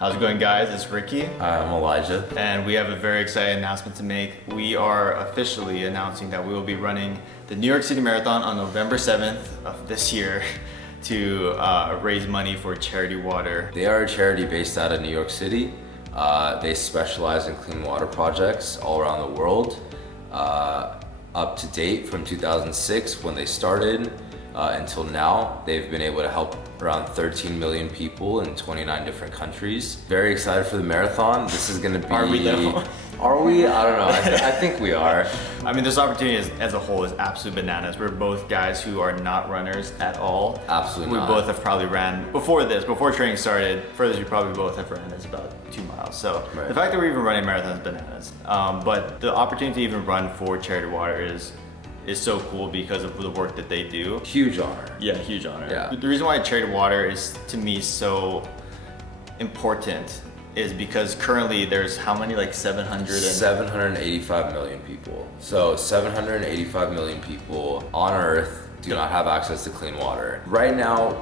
How's it going, guys? It's Ricky. I'm Elijah. And we have a very exciting announcement to make. We are officially announcing that we will be running the New York City Marathon on November 7th of this year to raise money for Charity Water. They are a charity based out of New York City. They specialize in clean water projects all around the world. Up to date from 2006 when they started until now, they've been able to help around 13 million people in 29 different countries. Very excited for the marathon. This is gonna be... Are we though? Are we? I don't know. I think we are. I mean, this opportunity as a whole is absolute bananas. We're both guys who are not runners at all. Absolutely not. We both have probably ran, before training started, furthest we probably both have ran is about 2 miles. So right. The fact that we're even running marathons is bananas. But the opportunity to even run for Charity Water is so cool because of the work that they do. Huge honor. Yeah, huge honor. Yeah. The reason why Charity Water is, to me, so important is because currently there's how many, like 785 million people. So 785 million people on Earth do not have access to clean water. Right now,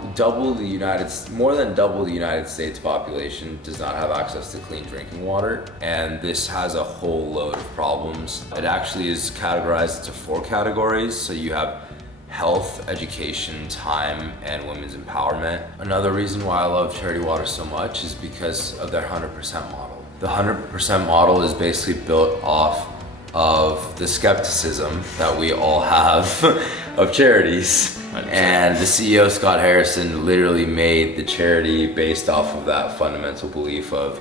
more than double the United States population does not have access to clean drinking water. And this has a whole load of problems. It actually is categorized into 4 categories. So you have health, education, time, and women's empowerment. Another reason why I love Charity Water so much is because of their 100% model. The 100% model is basically built off of the skepticism that we all have of charities. And the CEO, Scott Harrison, literally made the charity based off of that fundamental belief of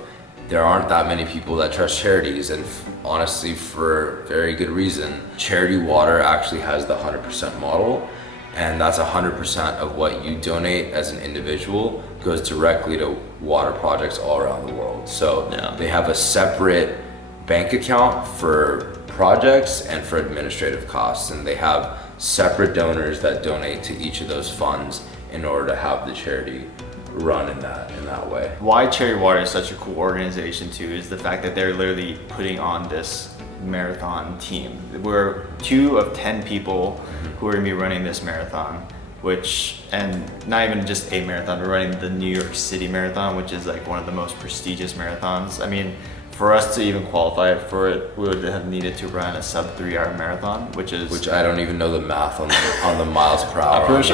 there aren't that many people that trust charities, and honestly, for very good reason. Charity Water actually has the 100% model, and that's 100% of what you donate as an individual goes directly to water projects all around the world. So They have a separate bank account for projects and for administrative costs, and they have separate donors that donate to each of those funds in order to have the charity run in that way. Why Charity Water is such a cool organization too is the fact that they're literally putting on this marathon team. We're 2 of 10 people who are gonna be running this marathon, and not even just a marathon, we're running the New York City Marathon, which is like one of the most prestigious marathons. I mean, for us to even qualify for it, we would have needed to run a sub 3-hour marathon, which I don't even know the math on the miles per hour. I'm pretty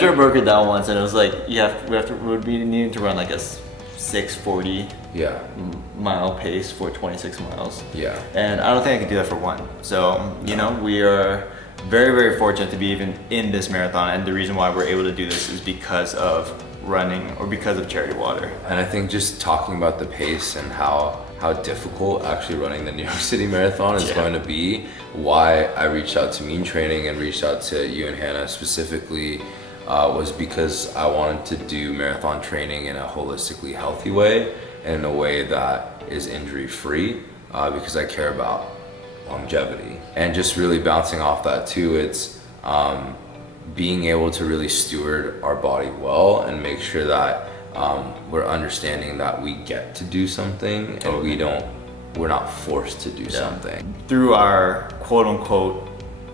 sure I broke it down once, and it was like we would be needing to run like a 6:40 mile pace for 26 miles. Yeah. And I don't think I could do that for one. So you know, we are very, very fortunate to be even in this marathon, and the reason why we're able to do this is because of Charity Water. And I think just talking about the pace and how difficult actually running the New York City Marathon is going to be, why I reached out to Mean Training and reached out to you and Hannah specifically was because I wanted to do marathon training in a holistically healthy way and in a way that is injury free because I care about longevity. And just really bouncing off that too, it's being able to really steward our body well and make sure that we're understanding that we get to do something and we're not forced to do something. Through our quote unquote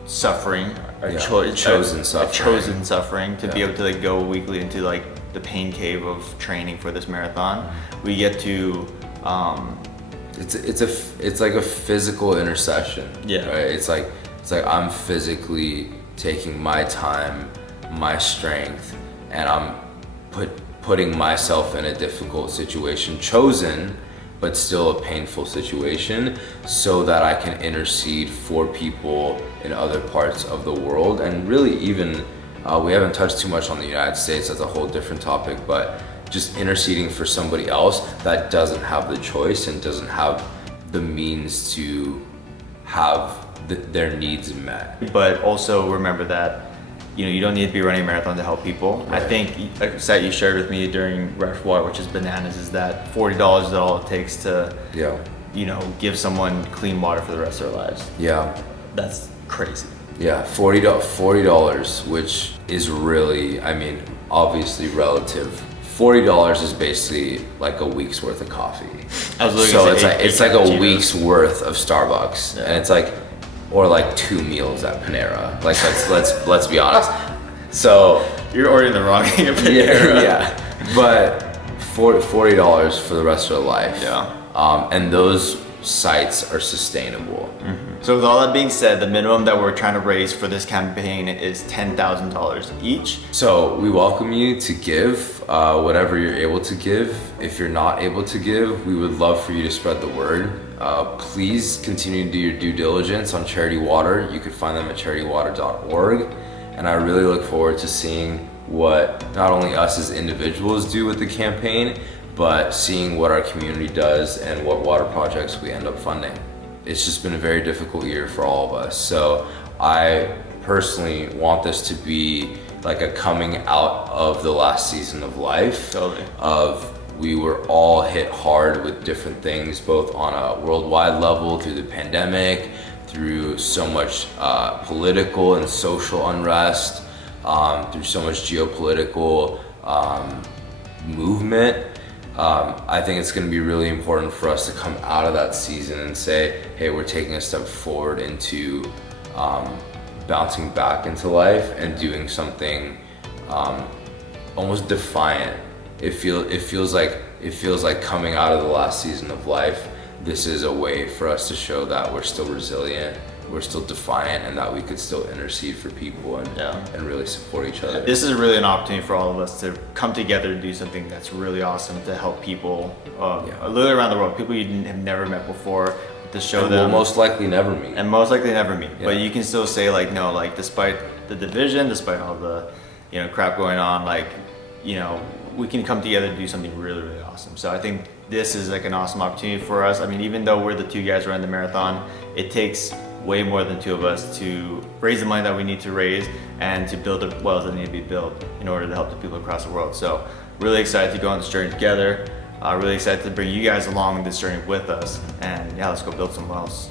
suffering, chosen suffering to be able to like go weekly into like the pain cave of training for this marathon, we get to it's like a physical intercession. Yeah. Right? It's like I'm physically taking my time, my strength, and I'm putting myself in a difficult situation, chosen, but still a painful situation, so that I can intercede for people in other parts of the world. And really even, we haven't touched too much on the United States, that's a whole different topic, but just interceding for somebody else that doesn't have the choice and doesn't have the means to have their needs met. But also remember that you don't need to be running a marathon to help people. Right. I think a stat you shared with me during Rush Water, which is bananas, is that $40 is all it takes to give someone clean water for the rest of their lives. Yeah. That's crazy. Yeah, $40, which is really, I mean, obviously relative. $40 is basically like a week's worth of coffee. It's like a week's worth of Starbucks, and it's like, or like 2 meals at Panera. Like let's be honest. So you're ordering the wrong thing at Panera. Yeah. But $40 for the rest of their life. Yeah. And those sites are sustainable. So with all that being said, the minimum that we're trying to raise for this campaign is $10,000 each. So we welcome you to give whatever you're able to give. If you're not able to give, we would love for you to spread the word. Please continue to do your due diligence on Charity Water. You can find them at charitywater.org. And I really look forward to seeing what not only us as individuals do with the campaign, but seeing what our community does and what water projects we end up funding. It's just been a very difficult year for all of us. So I personally want this to be like a coming out of the last season of life. Totally. We were all hit hard with different things, both on a worldwide level through the pandemic, through so much political and social unrest, through so much geopolitical movement. I think it's going to be really important for us to come out of that season and say, hey, we're taking a step forward into bouncing back into life and doing something almost defiant. It feels like coming out of the last season of life. This is a way for us to show that we're still resilient, we're still defiant, and that we could still intercede for people and really support each other. This is really an opportunity for all of us to come together and do something that's really awesome to help people literally around the world, people you have never met before, to show and them. We'll most likely never meet. And most likely never meet. Yeah. But you can still say like, no, like despite the division, despite all the, crap going on, like, we can come together and do something really, really awesome. So I think this is like an awesome opportunity for us. I mean, even though we're the two guys running the marathon, it takes way more than two of us to raise the money that we need to raise and to build the wells that need to be built in order to help the people across the world. So really excited to go on this journey together. Really excited to bring you guys along this journey with us. And yeah, let's go build some wells.